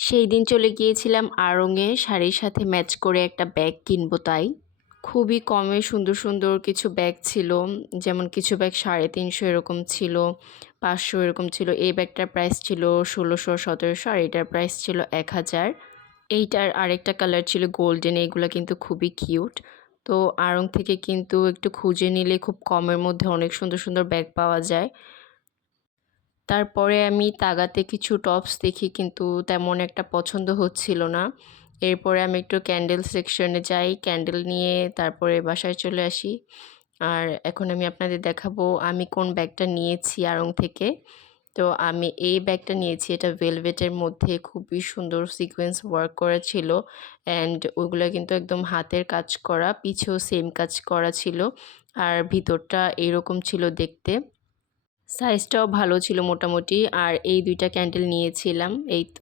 সেই দিন চলে গিয়েছিলাম আড়ং-এ শাড়ির সাথে ম্যাচ করে একটা ব্যাগ কিনবো তাই। খুবই কমে সুন্দর, সুন্দর কিছু ব্যাগ ছিল। যেমন কিছু ব্যাগ ৩৫০ এরকম ছিল, ৫০০ এরকম ছিল। এই ব্যাগটার প্রাইস ছিল ১৬০০-১৭০০ আর এটার প্রাইস ছিল ১,০০০। এইটার আরেকটা কালার ছিল গোল্ডেন। এগুলা কিন্তু খুবই কিউট। তো আড়ং থেকে কিন্তু একটু খুঁজে নিলে খুব কমের মধ্যে অনেক সুন্দর, সুন্দর ব্যাগ পাওয়া যায়। তারপরে আমি তাগাতে কিছু টপস দেখি কিন্তু তেমন একটা পছন্দ হচ্ছিল না। এরপরে আমি একটু ক্যান্ডেল সেকশনে যাই। ক্যান্ডেল নিয়ে তারপরে বাসায় চলে আসি। আর এখন আমি আপনাদের দেখাবো আমি কোন ব্যাগটা নিয়েছি আড়ং থেকে। তো আমি এই ব্যাগটা নিয়েছি। এটা ভেলভেটের মধ্যে খুবই সুন্দর সিকোয়েন্স ওয়ার্ক করা ছিল। অ্যান্ড ওগুলা কিন্তু একদম হাতের কাজ করা। পিছেও সেম কাজ করা ছিল। আর ভিতরটা এরকম ছিল দেখতে। সাইজটাও ভালো ছিল মোটামুটি। আর এই ২ টা ক্যান্ডেল নিয়েছিলাম। এই তো।